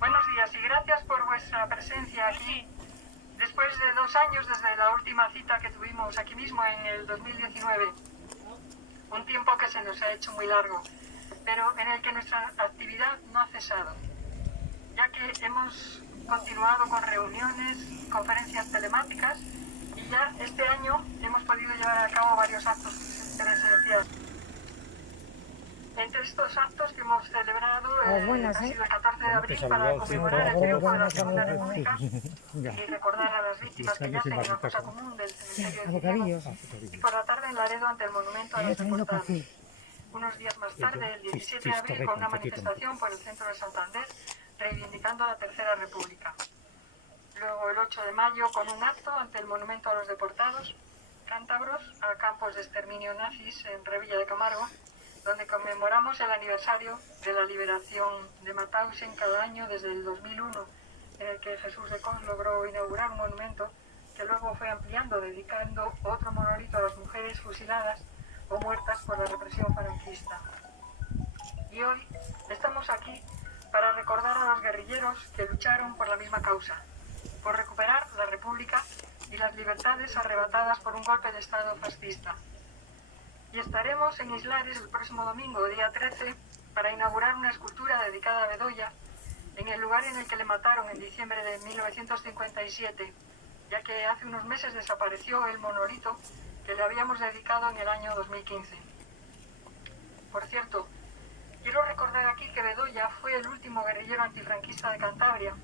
Buenos días y gracias por vuestra presencia aquí. Después de 2 años desde la última cita que tuvimos aquí mismo en el 2019, un tiempo que se nos ha hecho muy largo, pero en el que nuestra actividad no ha cesado, ya que hemos continuado con reuniones, conferencias telemáticas y ya este año hemos podido llevar a cabo varios actos presenciales. Entre estos actos que hemos celebrado ha sido el 14 de abril para conmemorar el triunfo de la Segunda República y recordar a las víctimas que yacen en la fosa común del cementerio de Ciriego, y por la tarde en Laredo ante el monumento a los deportados. Unos días más tarde, el 17 de abril, con una manifestación por el centro de Santander reivindicando la Tercera República. Luego el 8 de mayo con un acto ante el monumento a los deportados cántabros a campos de exterminio nazis en Revilla de Camargo, donde conmemoramos el aniversario de la liberación de Mauthausen cada año desde el 2001, en el que Jesús de Cos logró inaugurar un monumento que luego fue ampliando, dedicando otro monolito a las mujeres fusiladas o muertas por la represión franquista. Y hoy estamos aquí para recordar a los guerrilleros que lucharon por la misma causa, por recuperar la República y las libertades arrebatadas por un golpe de Estado fascista. Y estaremos en Islares el próximo domingo, día 13, para inaugurar una escultura dedicada a Bedoya en el lugar en el que le mataron en diciembre de 1957, ya que hace unos meses desapareció el monolito que le habíamos dedicado en el año 2015. Por cierto, quiero recordar aquí que Bedoya fue el último guerrillero antifranquista de Cantabria,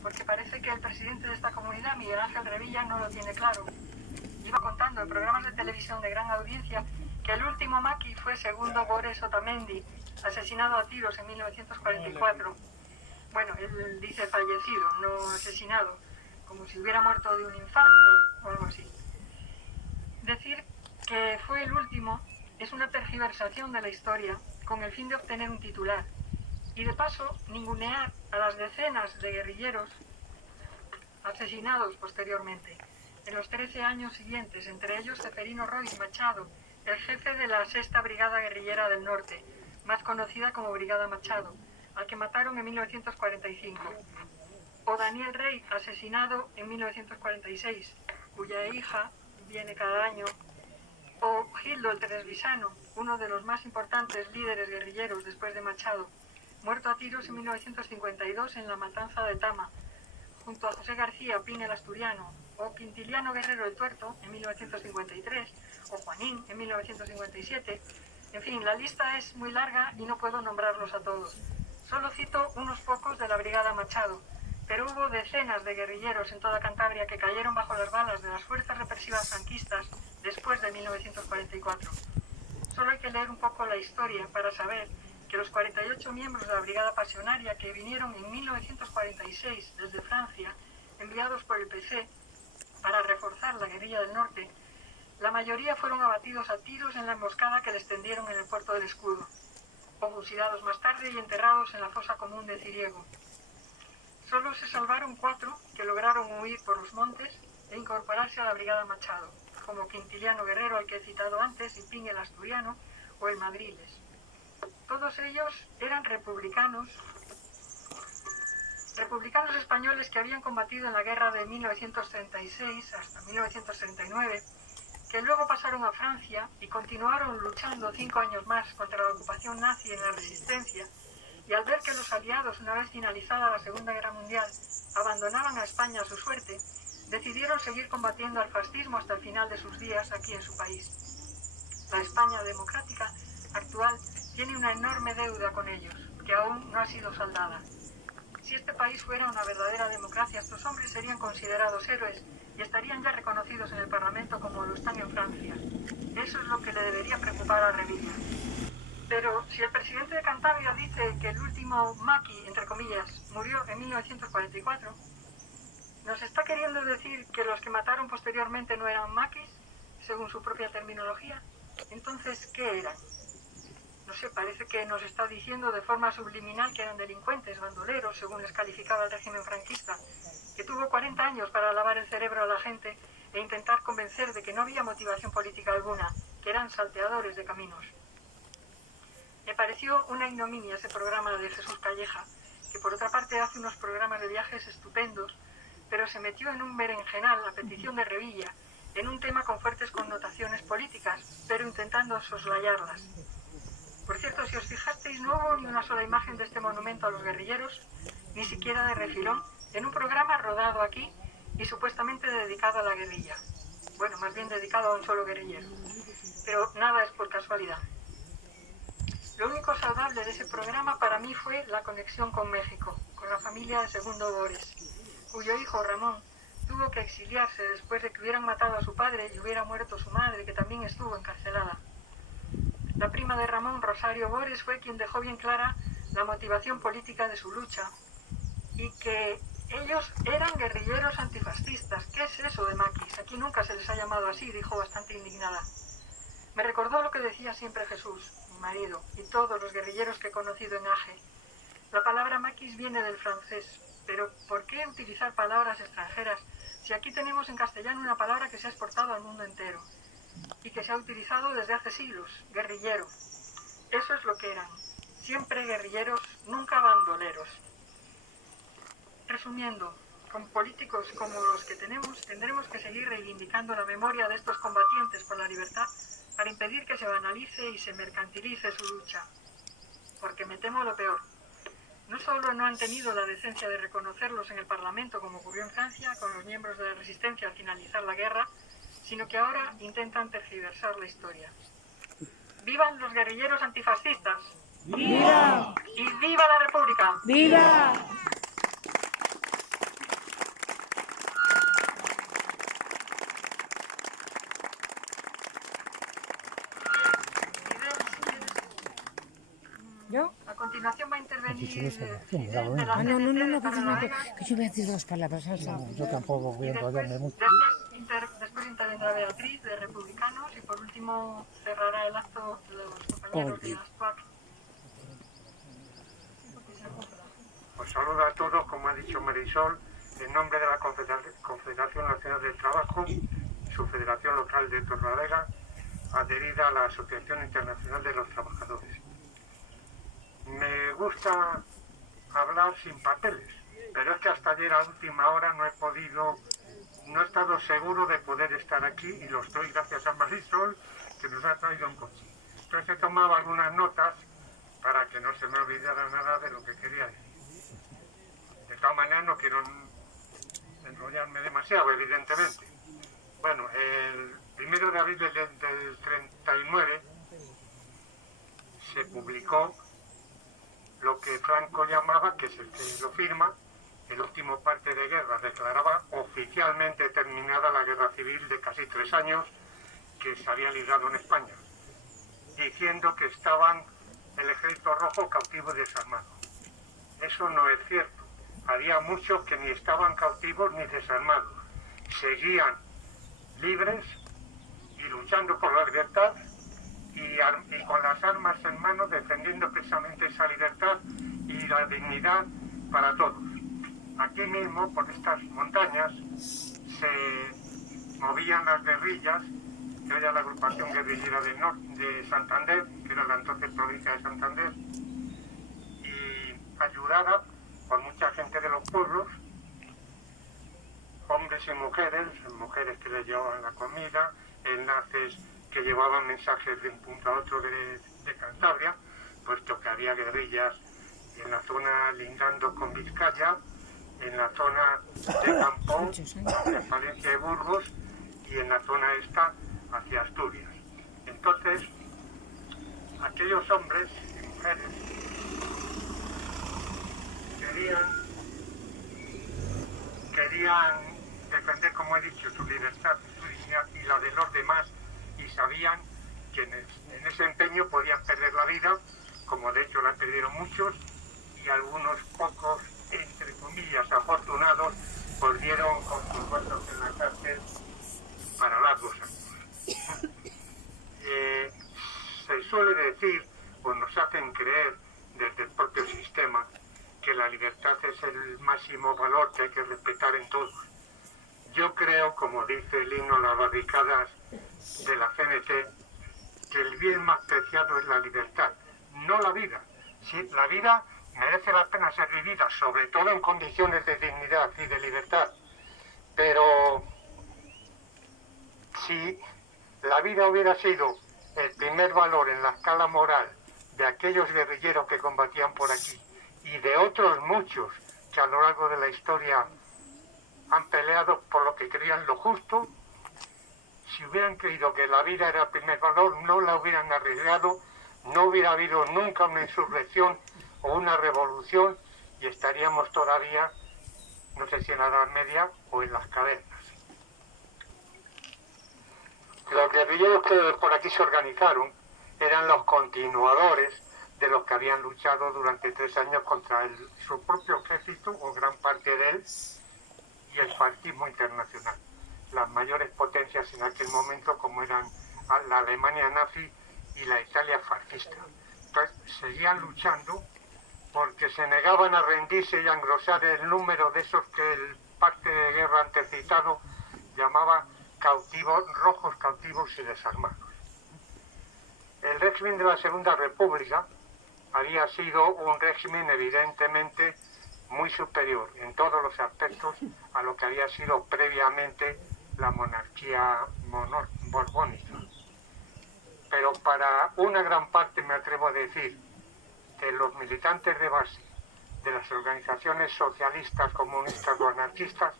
porque parece que el presidente de esta comunidad, Miguel Ángel Revilla, no lo tiene claro. Iba contando en programas de televisión de gran audiencia que el último maqui fue Segundo Bores Otamendi, asesinado a tiros en 1944. Bueno, él dice fallecido, no asesinado, como si hubiera muerto de un infarto o algo así. Decir que fue el último es una tergiversación de la historia con el fin de obtener un titular y de paso ningunear a las decenas de guerrilleros asesinados posteriormente en los 13 años siguientes, entre ellos Ceferino Roig Machado, el jefe de la 6ª Brigada Guerrillera del Norte, más conocida como Brigada Machado, al que mataron en 1945. O Daniel Rey, asesinado en 1946, cuya hija viene cada año. O Gildo el Tresvisano, uno de los más importantes líderes guerrilleros después de Machado, muerto a tiros en 1952 en la matanza de Tama, junto a José García Pin el Asturiano, o Quintiliano Guerrero el Tuerto en 1953, o Juanín en 1957. En fin, la lista es muy larga y no puedo nombrarlos a todos. Solo cito unos pocos de la Brigada Machado, pero hubo decenas de guerrilleros en toda Cantabria que cayeron bajo las balas de las fuerzas represivas franquistas después de 1944. Solo hay que leer un poco la historia para saber que los 48 miembros de la Brigada Pasionaria que vinieron en 1946 desde Francia, enviados por el PC para reforzar la guerrilla del norte, la mayoría fueron abatidos a tiros en la emboscada que les tendieron en el puerto del Escudo, o fusilados más tarde y enterrados en la fosa común de Ciriego. Solo se salvaron 4 que lograron huir por los montes e incorporarse a la Brigada Machado, como Quintiliano Guerrero, al que he citado antes, y Pin el Asturiano, o el Madriles. Todos ellos eran republicanos españoles que habían combatido en la guerra de 1936 hasta 1939, que luego pasaron a Francia y continuaron luchando 5 años más contra la ocupación nazi en la resistencia, y al ver que los aliados, una vez finalizada la Segunda Guerra Mundial, abandonaban a España a su suerte, decidieron seguir combatiendo al fascismo hasta el final de sus días aquí en su país. La España democrática actual tiene una enorme deuda con ellos, que aún no ha sido saldada. Si este país fuera una verdadera democracia, estos hombres serían considerados héroes y estarían ya reconocidos en el Parlamento como lo están en Francia. Eso es lo que le debería preocupar a Revilla. Pero si el presidente de Cantabria dice que el último maqui, entre comillas, murió en 1944, ¿nos está queriendo decir que los que mataron posteriormente no eran maquis, según su propia terminología? Entonces, ¿qué eran? No sé, parece que nos está diciendo de forma subliminal que eran delincuentes, bandoleros, según les calificaba el régimen franquista, que tuvo 40 años para lavar el cerebro a la gente e intentar convencer de que no había motivación política alguna, que eran salteadores de caminos. Me pareció una ignominia ese programa de Jesús Calleja, que por otra parte hace unos programas de viajes estupendos, pero se metió en un berenjenal a petición de Revilla, en un tema con fuertes connotaciones políticas, pero intentando soslayarlas. Por cierto, si os fijasteis, no hubo ni una sola imagen de este monumento a los guerrilleros, ni siquiera de refilón, en un programa rodado aquí y supuestamente dedicado a la guerrilla. Bueno, más bien dedicado a un solo guerrillero. Pero nada es por casualidad. Lo único salvable de ese programa para mí fue la conexión con México, con la familia de Segundo Bores, cuyo hijo Ramón tuvo que exiliarse después de que hubieran matado a su padre y hubiera muerto su madre, que también estuvo encarcelada. La prima de Ramón, Rosario Bores, fue quien dejó bien clara la motivación política de su lucha y que ellos eran guerrilleros antifascistas. ¿Qué es eso de maquis? Aquí nunca se les ha llamado así, dijo bastante indignada. Me recordó lo que decía siempre Jesús, mi marido, y todos los guerrilleros que he conocido en Aje. La palabra maquis viene del francés, pero ¿por qué utilizar palabras extranjeras si aquí tenemos en castellano una palabra que se ha exportado al mundo entero y que se ha utilizado desde hace siglos, guerrillero? Eso es lo que eran, siempre guerrilleros, nunca bandoleros. Resumiendo, con políticos como los que tenemos, tendremos que seguir reivindicando la memoria de estos combatientes por la libertad para impedir que se banalice y se mercantilice su lucha. Porque me temo lo peor. No solo no han tenido la decencia de reconocerlos en el Parlamento, como ocurrió en Francia, con los miembros de la resistencia al finalizar la guerra, sino que ahora intentan tergiversar la historia. ¡Vivan los guerrilleros antifascistas! ¡Viva! ¡Y viva la República! ¡Viva! ¿Yo? A continuación va a intervenir No, que yo voy a decir dos palabras. Yo tampoco voy a enrollarme mucho. Después intervendrá Beatriz, de Republicanos, y por último cerrará el acto los compañeros de ASPAC. Os saludo a todos, como ha dicho Marisol, en nombre de la Confederación Nacional del Trabajo, su Federación Local de Torrelavega, adherida a la Asociación Internacional de los Trabajadores. Me gusta hablar sin papeles, pero es que hasta ayer a última hora no he estado seguro de poder estar aquí, y lo estoy gracias a Marisol, que nos ha traído un coche. Entonces he tomado algunas notas para que no se me olvidara nada de lo que quería decir. De todas maneras no quiero enrollarme demasiado, evidentemente. Bueno, el 1 de abril del 39 se publicó lo que Franco llamaba, que es el que lo firma, el último parte de guerra. Declaraba oficialmente terminada la guerra civil de casi 3 años que se había librado en España, diciendo que estaban el Ejército Rojo cautivo y desarmado. Eso no es cierto. Había muchos que ni estaban cautivos ni desarmados. Seguían libres y luchando por la libertad y con las armas en mano, defendiendo precisamente esa libertad y la dignidad para todos. Aquí mismo, por estas montañas, se movían las guerrillas, que era la agrupación guerrillera del norte de Santander, que era la entonces provincia de Santander, y ayudada por mucha gente de los pueblos, hombres y mujeres que les llevaban la comida, enlaces que llevaban mensajes de un punto a otro de Cantabria, puesto que había guerrillas en la zona lindando con Vizcaya, en la zona de Campón, de Palencia y Burgos, y en la zona esta hacia Asturias. Entonces, aquellos hombres y mujeres querían defender, como he dicho, su libertad, su dignidad y la de los demás, y sabían que en ese empeño podían perder la vida, como de hecho la perdieron muchos, y algunos pocos, entre comillas, afortunados, volvieron con sus huesos en la cárcel para largos años. Se suele decir, o nos hacen creer desde el propio sistema, que la libertad es el máximo valor que hay que respetar en todos. Yo creo, como dice el himno a las barricadas de la CNT, que el bien más preciado es la libertad, no la vida. Sí, la vida merece la pena ser vivida, sobre todo en condiciones de dignidad y de libertad. Pero si la vida hubiera sido el primer valor en la escala moral de aquellos guerrilleros que combatían por aquí y de otros muchos que a lo largo de la historia han peleado por lo que creían lo justo, si hubieran creído que la vida era el primer valor, no la hubieran arriesgado, no hubiera habido nunca una insurrección o una revolución y estaríamos todavía, no sé si en la Edad Media o en las cavernas. Los guerrilleros que por aquí se organizaron eran los continuadores de los que habían luchado durante 3 años contra su propio ejército, o gran parte de él, y el fascismo internacional. Las mayores potencias en aquel momento, como eran la Alemania nazi y la Italia fascista. Entonces, seguían luchando porque se negaban a rendirse y a engrosar el número de esos que el parte de guerra antecitado llamaba cautivos, rojos cautivos y desarmados. El régimen de la Segunda República había sido un régimen evidentemente muy superior en todos los aspectos a lo que había sido previamente la monarquía borbónica. Pero para una gran parte, me atrevo a decir, de los militantes de base de las organizaciones socialistas, comunistas o anarquistas,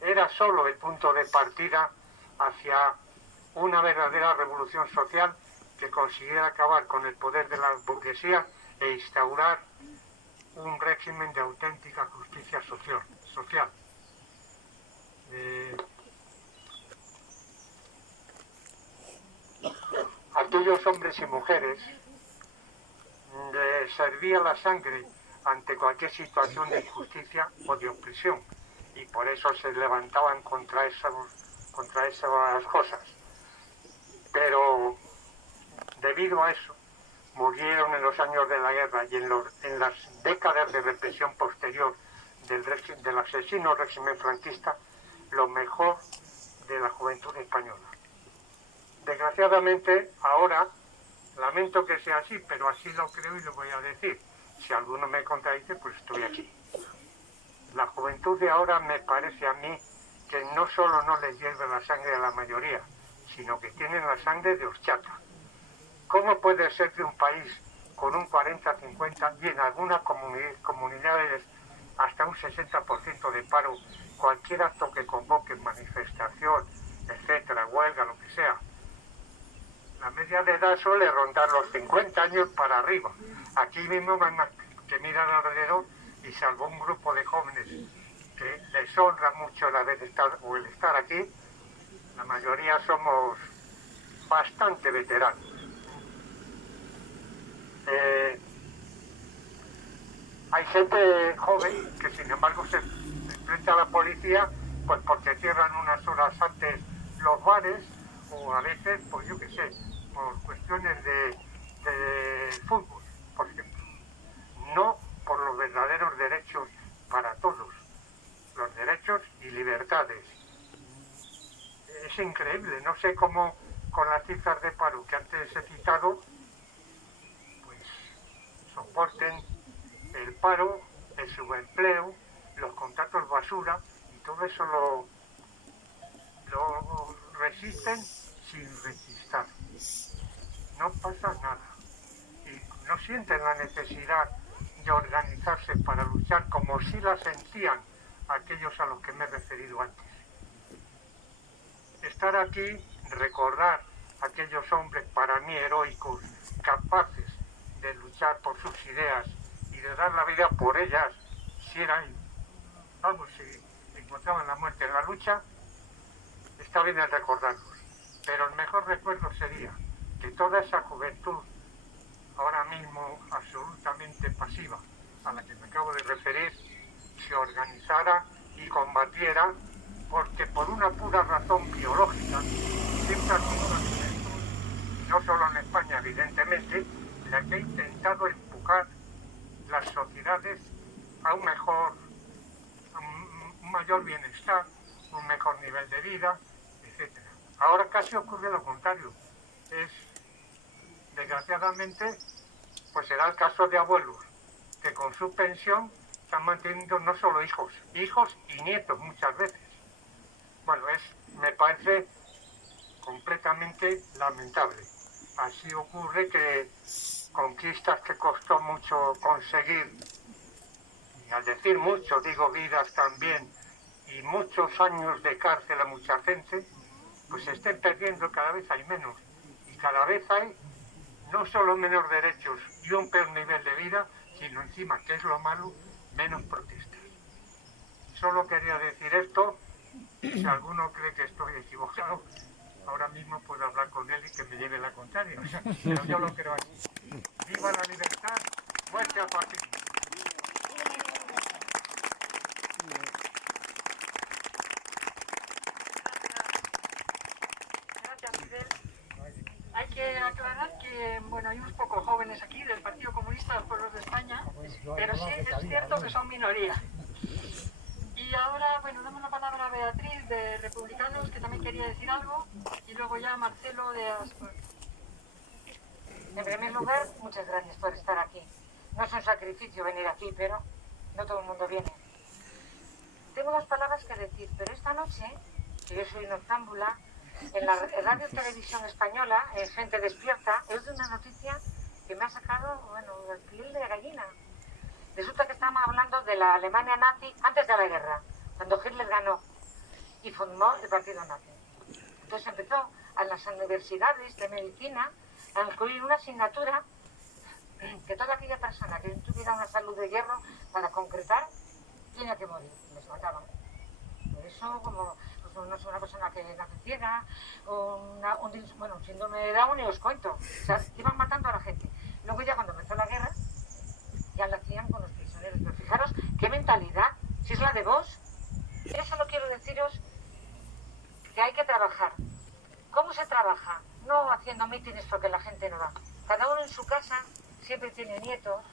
era solo el punto de partida hacia una verdadera revolución social que consiguiera acabar con el poder de la burguesía e instaurar un régimen de auténtica justicia social. Aquellos hombres y mujeres les servía la sangre ante cualquier situación de injusticia o de opresión, y por eso se levantaban contra esas cosas. Pero debido a eso murieron en los años de la guerra y en las décadas de represión posterior del asesino régimen franquista lo mejor de la juventud española. Desgraciadamente ahora, lamento que sea así, pero así lo creo y lo voy a decir. Si alguno me contradice, pues estoy aquí. La juventud de ahora me parece a mí que no solo no les hierve la sangre a la mayoría, sino que tienen la sangre de horchata. ¿Cómo puede ser que un país con un 40-50 y en algunas comunidades hasta un 60% de paro, cualquier acto que convoque, manifestación, etcétera, huelga, lo que sea, la media de edad suele rondar los 50 años para arriba? Aquí mismo van que miran alrededor y salvo un grupo de jóvenes que les honra mucho el estar aquí, la mayoría somos bastante veteranos. Hay gente joven que sin embargo se enfrenta a la policía pues porque cierran unas horas antes los bares, o a veces, pues yo qué sé, por cuestiones de fútbol, por ejemplo. No por los verdaderos derechos para todos, los derechos y libertades. Es increíble, no sé cómo con las cifras de paro que antes he citado, pues soporten el paro, el subempleo, los contratos basura, y todo eso lo resisten sin resistir. No pasa nada. Y no sienten la necesidad de organizarse para luchar como si la sentían aquellos a los que me he referido antes. Estar aquí, recordar a aquellos hombres para mí heroicos, capaces de luchar por sus ideas y de dar la vida por ellas, si encontraban la muerte en la lucha, está bien el recordarlos. Pero el mejor recuerdo sería que toda esa juventud, ahora mismo absolutamente pasiva, a la que me acabo de referir, se organizara y combatiera, porque por una pura razón biológica siempre ha sido la juventud, no solo en España evidentemente, la que ha intentado empujar las sociedades a un mayor bienestar, un mejor nivel de vida, etcétera. Ahora casi ocurre lo contrario. Desgraciadamente, pues será el caso de abuelos que con su pensión están manteniendo no solo hijos y nietos muchas veces. Bueno, me parece completamente lamentable. Así ocurre que conquistas que costó mucho conseguir, y al decir mucho digo vidas también, y muchos años de cárcel a mucha gente, pues se estén perdiendo. Cada vez hay menos, y cada vez hay no solo menos derechos y un peor nivel de vida, sino encima, que es lo malo, menos protestas. Solo quería decir esto, y si alguno cree que estoy equivocado, ahora mismo puedo hablar con él y que me lleve la contraria. O sea, pero yo lo creo así. ¡Viva la libertad! ¡Muerte al fascismo! Gracias, Fidel. Hay que aclarar que, bueno, hay unos pocos jóvenes aquí del Partido Comunista de los Pueblos de España, pero sí es cierto que son minoría. Y ahora, bueno, damos la palabra a Beatriz de Republicanos, que también quería decir algo, y luego ya a Marcelo de Aspor. En primer lugar, muchas gracias por estar aquí. No es un sacrificio venir aquí, pero no todo el mundo viene. Tengo dos palabras que decir, pero esta noche, que yo soy noctámbula, en la radio y televisión española, en Gente Despierta, he oído una noticia que me ha sacado, bueno, el piel de gallina. Resulta que estábamos hablando de la Alemania nazi antes de la guerra, cuando Hitler ganó y formó el partido nazi. Entonces empezó a las universidades de medicina a incluir una asignatura que toda aquella persona que tuviera una salud de hierro para concretar tenía que morir, les mataban. Por eso, como pues no es una persona que nace ciega, o un síndrome de Down, y os cuento, o sea, iban matando a la gente. Luego ya cuando empezó la guerra, ya la hacían con los prisioneros. Pero fijaros qué mentalidad, si es la de vos. Yo solo quiero deciros que hay que trabajar. ¿Cómo se trabaja? No haciendo mítines porque la gente no va. Cada uno en su casa siempre tiene nietos,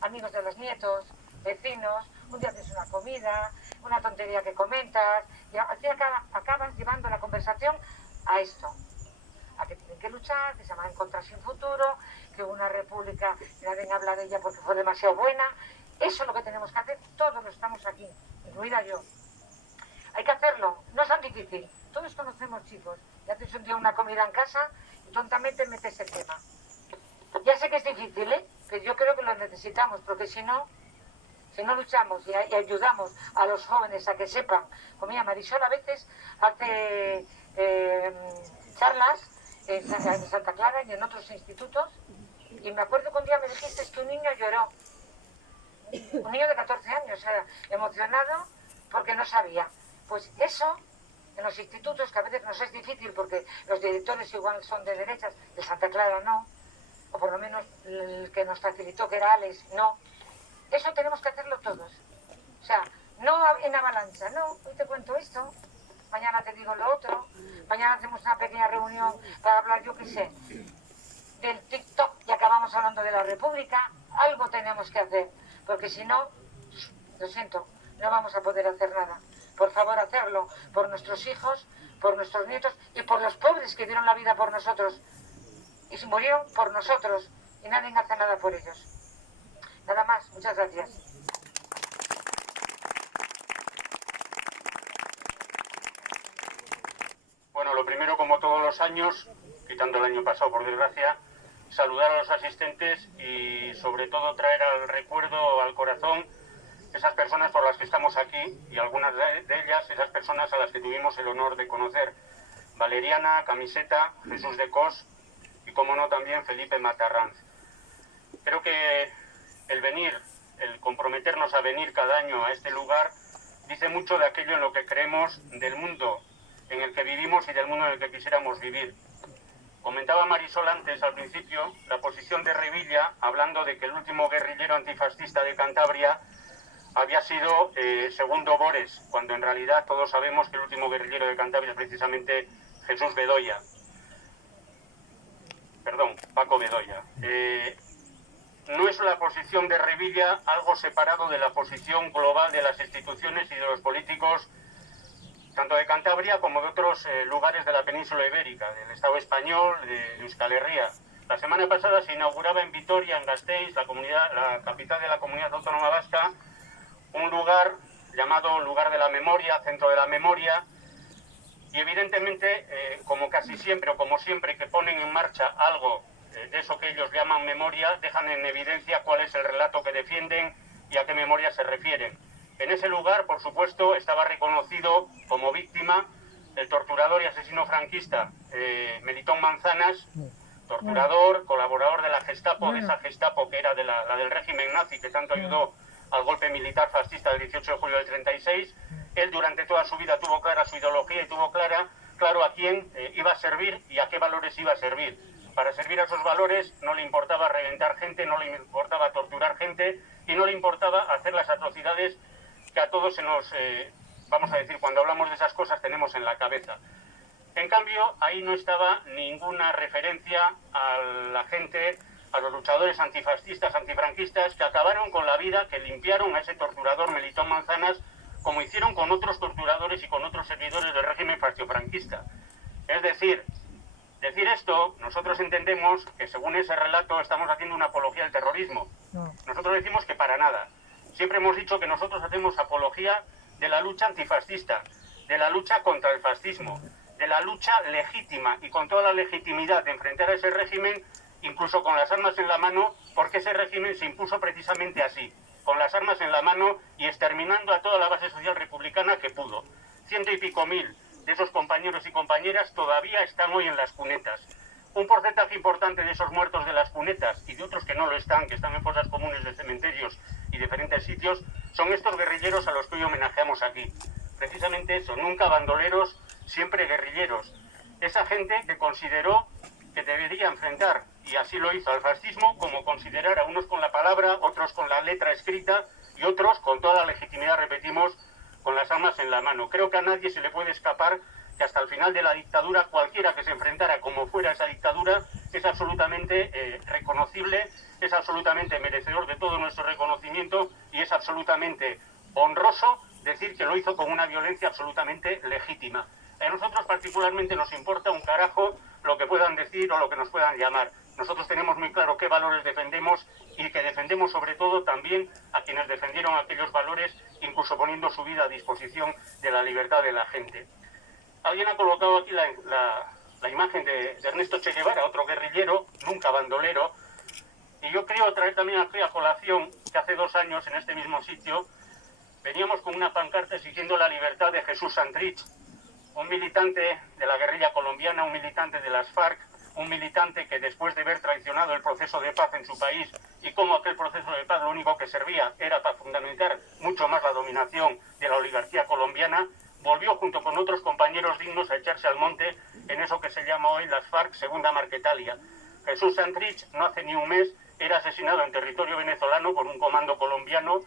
amigos de los nietos, vecinos. Un día haces una comida, una tontería que comentas, y al fin acabas llevando la conversación a esto. A que tienen que luchar, que se van a encontrar sin futuro, que una república nadie habla de ella porque fue demasiado buena. Eso es lo que tenemos que hacer, todos los estamos aquí, incluida yo. Hay que hacerlo, no es tan difícil. Todos conocemos chicos, y haces un día una comida en casa y tontamente metes el tema. Ya sé que es difícil, que yo creo que lo necesitamos, porque si no luchamos y ayudamos a los jóvenes a que sepan, como mira, Marisol a veces hace charlas en Santa Clara y en otros institutos, y me acuerdo que un día me dijiste que un niño lloró, un niño de 14 años, emocionado porque no sabía. Pues eso, en los institutos, que a veces nos es difícil porque los directores igual son de derechas, de Santa Clara no, o por lo menos el que nos facilitó, que era Alex, no. Eso tenemos que hacerlo todos. O sea, no en avalancha, no, hoy te cuento esto, mañana te digo lo otro, mañana hacemos una pequeña reunión para hablar, yo qué sé, del TikTok y acabamos hablando de la República. Algo tenemos que hacer, porque si no, lo siento, no vamos a poder hacer nada. Por favor, hacerlo por nuestros hijos, por nuestros nietos y por los pobres que dieron la vida por nosotros y se murieron por nosotros y nadie hace nada por ellos. Nada más, muchas gracias. Bueno, lo primero, como todos los años, quitando el año pasado por desgracia, saludar a los asistentes y sobre todo traer al recuerdo, al corazón, esas personas por las que estamos aquí y algunas de ellas, esas personas a las que tuvimos el honor de conocer. Valeriana, Camiseta, Jesús de Cos y, como no, también Felipe Matarranz. Creo que el comprometernos a venir cada año a este lugar, dice mucho de aquello en lo que creemos, del mundo en el que vivimos y del mundo en el que quisiéramos vivir. Comentaba Marisol antes, al principio, la posición de Revilla, hablando de que el último guerrillero antifascista de Cantabria había sido Segundo Bores, cuando en realidad todos sabemos que el último guerrillero de Cantabria es precisamente Jesús Bedoya. Perdón, Paco Bedoya. No es la posición de Revilla algo separado de la posición global de las instituciones y de los políticos, tanto de Cantabria como de otros lugares de la península ibérica, del Estado español, de Euskal Herria. La semana pasada se inauguraba en Vitoria, en Gasteiz, la capital de la Comunidad Autónoma Vasca, un lugar llamado Lugar de la Memoria, Centro de la Memoria, y evidentemente, como casi siempre o como siempre que ponen en marcha algo de eso que ellos llaman memoria, dejan en evidencia cuál es el relato que defienden y a qué memoria se refieren. En ese lugar, por supuesto, estaba reconocido como víctima el torturador y asesino franquista Melitón Manzanas, torturador, colaborador de la Gestapo, de esa Gestapo que era la del régimen nazi, que tanto ayudó al golpe militar fascista del 18 de julio del 36. Él durante toda su vida tuvo clara su ideología y tuvo claro a quién iba a servir y a qué valores iba a servir. Para servir a esos valores no le importaba reventar gente, no le importaba torturar gente y no le importaba hacer las atrocidades que a todos se nos, vamos a decir, cuando hablamos de esas cosas tenemos en la cabeza. En cambio, ahí no estaba ninguna referencia a la gente, a los luchadores antifascistas, antifranquistas, que acabaron con la vida, que limpiaron a ese torturador Melitón Manzanas, como hicieron con otros torturadores y con otros servidores del régimen fascifranquista. Es decir esto, nosotros entendemos que según ese relato estamos haciendo una apología del terrorismo. Nosotros decimos que para nada. Siempre hemos dicho que nosotros hacemos apología de la lucha antifascista, de la lucha contra el fascismo, de la lucha legítima y con toda la legitimidad de enfrentar a ese régimen, incluso con las armas en la mano, porque ese régimen se impuso precisamente así, con las armas en la mano y exterminando a toda la base social republicana que pudo. 100 y pico mil de esos compañeros y compañeras todavía están hoy en las cunetas. Un porcentaje importante de esos muertos de las cunetas y de otros que no lo están, que están en fosas comunes de cementerios y diferentes sitios, son estos guerrilleros a los que hoy homenajeamos aquí. Precisamente eso, nunca bandoleros, siempre guerrilleros. Esa gente que consideró que debería enfrentar, y así lo hizo, al fascismo, como considerar a unos con la palabra, otros con la letra escrita y otros con toda la legitimidad, repetimos, con las armas en la mano. Creo que a nadie se le puede escapar que hasta el final de la dictadura, cualquiera que se enfrentara como fuera esa dictadura, es absolutamente reconocible, es absolutamente merecedor de todo nuestro reconocimiento y es absolutamente honroso decir que lo hizo con una violencia absolutamente legítima. A nosotros particularmente nos importa un carajo lo que puedan decir o lo que nos puedan llamar. Nosotros tenemos muy claro qué valores defendemos y que defendemos sobre todo también a quienes defendieron aquellos valores, incluso poniendo su vida a disposición de la libertad de la gente. Alguien ha colocado aquí la imagen de Ernesto Che Guevara, otro guerrillero, nunca bandolero, y yo creo traer también aquí a colación que hace 2 años en este mismo sitio veníamos con una pancarta exigiendo la libertad de Jesús Santrich, un militante de la guerrilla colombiana, un militante de las FARC, un militante que después de haber traicionado el proceso de paz en su país y como aquel proceso de paz lo único que servía era para fundamentar mucho más la dominación de la oligarquía colombiana, volvió junto con otros compañeros dignos a echarse al monte en eso que se llama hoy las FARC Segunda Marquetalia. Jesús Santrich no hace ni un mes era asesinado en territorio venezolano por un comando colombiano.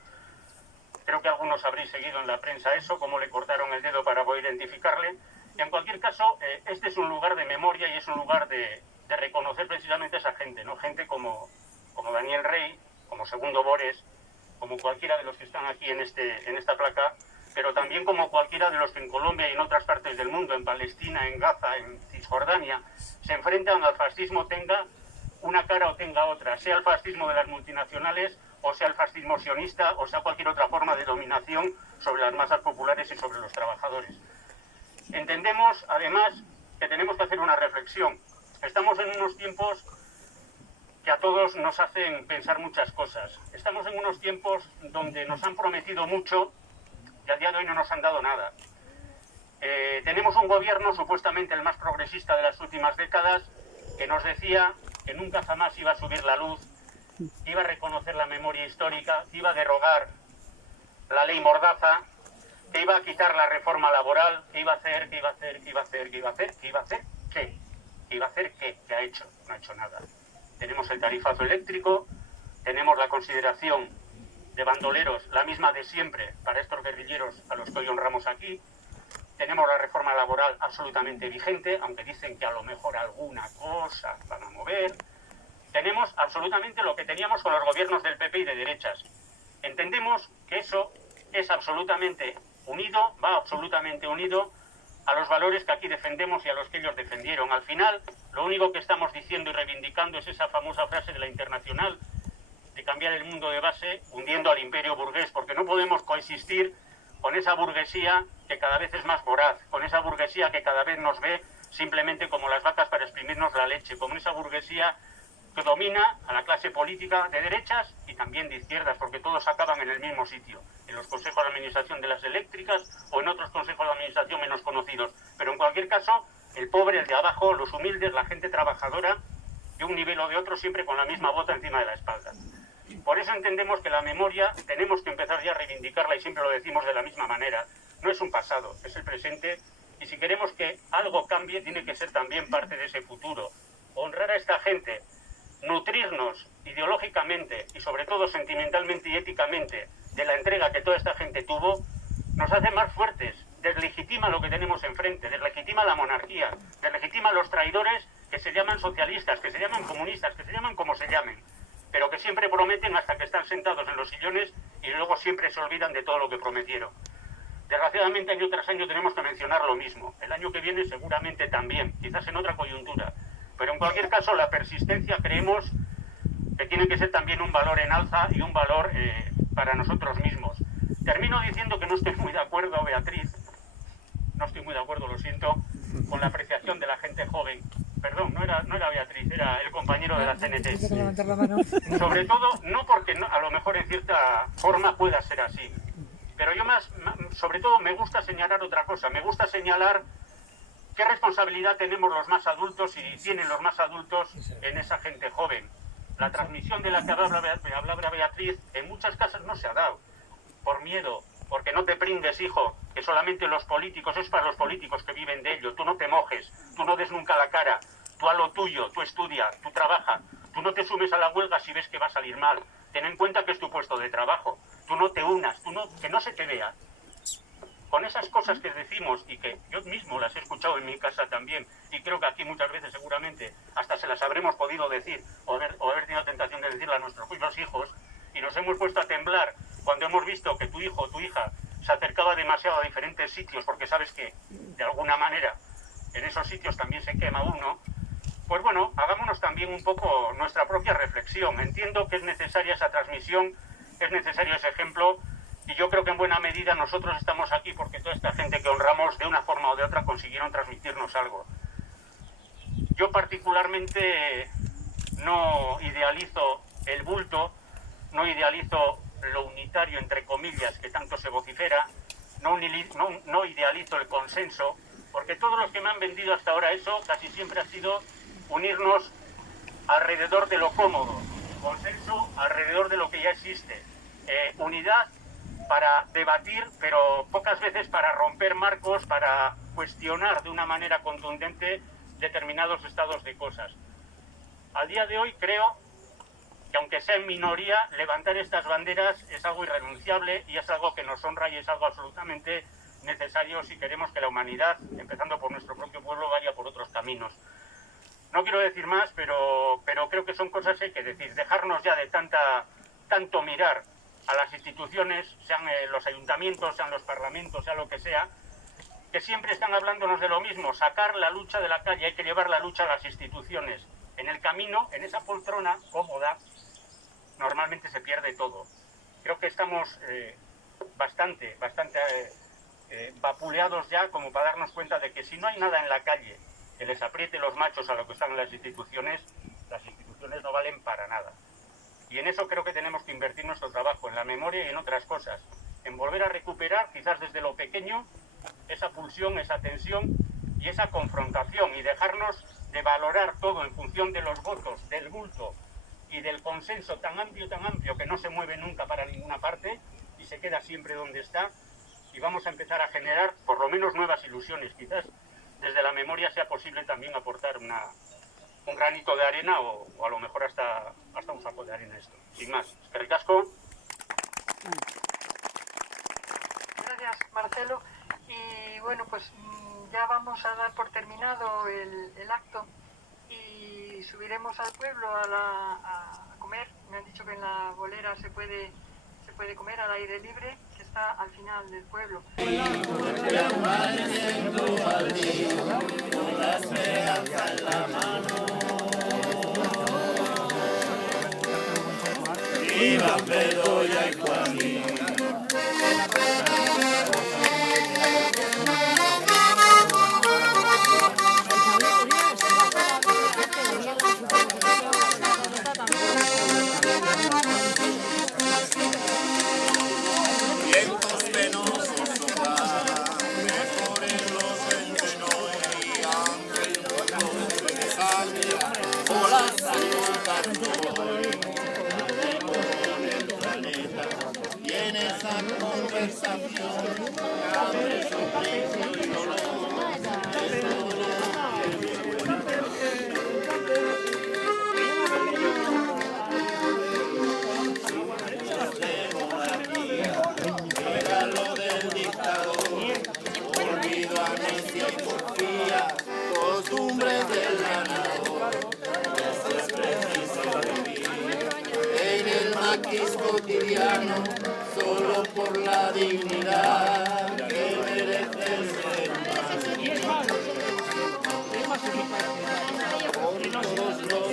Creo que algunos habréis seguido en la prensa eso, cómo le cortaron el dedo para poder identificarle. Y en cualquier caso, este es un lugar de memoria y es un lugar de reconocer precisamente a esa gente, ¿no? Gente como Daniel Rey, como Segundo Bores, como cualquiera de los que están aquí en esta placa, pero también como cualquiera de los que en Colombia y en otras partes del mundo, en Palestina, en Gaza, en Cisjordania, se enfrentan al fascismo, tenga una cara o tenga otra, sea el fascismo de las multinacionales, o sea el fascismo sionista, o sea cualquier otra forma de dominación sobre las masas populares y sobre los trabajadores. Entendemos, además, que tenemos que hacer una reflexión. Estamos en unos tiempos que a todos nos hacen pensar muchas cosas. Estamos en unos tiempos donde nos han prometido mucho y al día de hoy no nos han dado nada. Tenemos un gobierno, supuestamente el más progresista de las últimas décadas, que nos decía que nunca jamás iba a subir la luz, que iba a reconocer la memoria histórica, que iba a derogar la ley Mordaza, que iba a quitar la reforma laboral, que iba a hacer, ¿qué? ¿Qué ha hecho? No ha hecho nada. Tenemos el tarifazo eléctrico, tenemos la consideración de bandoleros, la misma de siempre para estos guerrilleros a los que hoy honramos aquí. Tenemos la reforma laboral absolutamente vigente, aunque dicen que a lo mejor alguna cosa van a mover. Tenemos absolutamente lo que teníamos con los gobiernos del PP y de derechas. Entendemos que eso es absolutamente unido, va absolutamente unido a los valores que aquí defendemos y a los que ellos defendieron. Al final, Lo único que estamos diciendo y reivindicando es esa famosa frase de la Internacional de cambiar el mundo de base hundiendo al imperio burgués, porque no podemos coexistir con esa burguesía que cada vez es más voraz, con esa burguesía que cada vez nos ve simplemente como las vacas para exprimirnos la leche, con esa burguesía que domina a la clase política de derechas y también de izquierdas, porque todos acaban en el mismo sitio, en los consejos de administración de las eléctricas o en otros consejos de administración menos conocidos. Pero en cualquier caso, el pobre, el de abajo, los humildes, la gente trabajadora, de un nivel o de otro, siempre con la misma bota encima de la espalda. Por eso entendemos que la memoria tenemos que empezar ya a reivindicarla, y siempre lo decimos de la misma manera. No es un pasado, es el presente, y si queremos que algo cambie, tiene que ser también parte de ese futuro. Honrar a esta gente, nutrirnos ideológicamente y sobre todo sentimentalmente y éticamente de la entrega que toda esta gente tuvo, nos hace más fuertes, deslegitima lo que tenemos enfrente, deslegitima la monarquía, deslegitima a los traidores que se llaman socialistas, que se llaman comunistas, que se llaman como se llamen, pero que siempre prometen hasta que están sentados en los sillones y luego siempre se olvidan de todo lo que prometieron. Desgraciadamente, año tras año tenemos que mencionar lo mismo. El año que viene seguramente también, quizás en otra coyuntura. Pero en cualquier caso, la persistencia creemos que tiene que ser también un valor en alza y un valor para nosotros mismos. Termino diciendo que no estoy muy de acuerdo, Beatriz, no estoy muy de acuerdo, lo siento, con la apreciación de la gente joven. Perdón, no era Beatriz, era el compañero de la CNT. Sobre todo, no porque a lo mejor en cierta forma pueda ser así, pero yo sobre todo me gusta señalar otra cosa, me gusta señalar qué responsabilidad tenemos los más adultos y tienen los más adultos en esa gente joven. La transmisión de la que hablaba Beatriz en muchas casas no se ha dado, por miedo, porque no te pringues, hijo, que solamente los políticos, es para los políticos que viven de ello, tú no te mojes, tú no des nunca la cara, tú a lo tuyo, tú estudia, tú trabaja, tú no te sumes a la huelga si ves que va a salir mal, ten en cuenta que es tu puesto de trabajo, tú no te unas, que no se te vea. Con esas cosas que decimos y que yo mismo las he escuchado en mi casa también, y creo que aquí muchas veces seguramente hasta se las habremos podido decir o haber tenido tentación de decirle a nuestros propios hijos, y nos hemos puesto a temblar cuando hemos visto que tu hijo o tu hija se acercaba demasiado a diferentes sitios, porque sabes que de alguna manera en esos sitios también se quema uno. Pues bueno, hagámonos también un poco nuestra propia reflexión. Entiendo que es necesaria esa transmisión, es necesario ese ejemplo, y yo creo que en buena medida nosotros estamos aquí porque toda esta gente que honramos de una forma o de otra consiguieron transmitirnos algo. Yo particularmente no idealizo el bulto, no idealizo lo unitario, entre comillas, que tanto se vocifera, no idealizo el consenso, porque todos los que me han vendido hasta ahora eso casi siempre ha sido unirnos alrededor de lo cómodo, consenso alrededor de lo que ya existe, unidad para debatir, pero pocas veces para romper marcos, para cuestionar de una manera contundente determinados estados de cosas. Al día de hoy creo que, aunque sea en minoría, levantar estas banderas es algo irrenunciable y es algo que nos honra y es algo absolutamente necesario si queremos que la humanidad, empezando por nuestro propio pueblo, vaya por otros caminos. No quiero decir más, pero creo que son cosas que hay que decir. Dejarnos ya de tanto mirar a las instituciones, sean los ayuntamientos, sean los parlamentos, sea lo que sea, que siempre están hablándonos de lo mismo, sacar la lucha de la calle, hay que llevar la lucha a las instituciones. En el camino, en esa poltrona cómoda, normalmente se pierde todo. Creo que estamos bastante vapuleados ya como para darnos cuenta de que si no hay nada en la calle que les apriete los machos a lo que están en las instituciones no valen para nada. Y en eso creo que tenemos que invertir nuestro trabajo, en la memoria y en otras cosas, en volver a recuperar, quizás desde lo pequeño, esa pulsión, esa tensión y esa confrontación, y dejarnos de valorar todo en función de los votos, del bulto y del consenso tan amplio que no se mueve nunca para ninguna parte y se queda siempre donde está, y vamos a empezar a generar por lo menos nuevas ilusiones. Quizás desde la memoria sea posible también aportar un granito de arena o a lo mejor hasta un saco de arena esto. Sin más, eskerrik asko. Gracias, Marcelo. Y bueno, pues ya vamos a dar por terminado el acto y subiremos al pueblo a comer. Me han dicho que en la bolera se puede comer al aire libre, que está está al final del pueblo. Iván, Bedoya y Juanín. Vientos penosos soplan, mejores los entrenos y ángel de sangre, olas y en esa conversación abre sorpresa y dolor. Era lo del dictador, olvido, amnesia y porfía, costumbres del ganador. Eso es preciso vivir en el maquis cotidiano, solo por la dignidad que merece el ser humano. Por todos los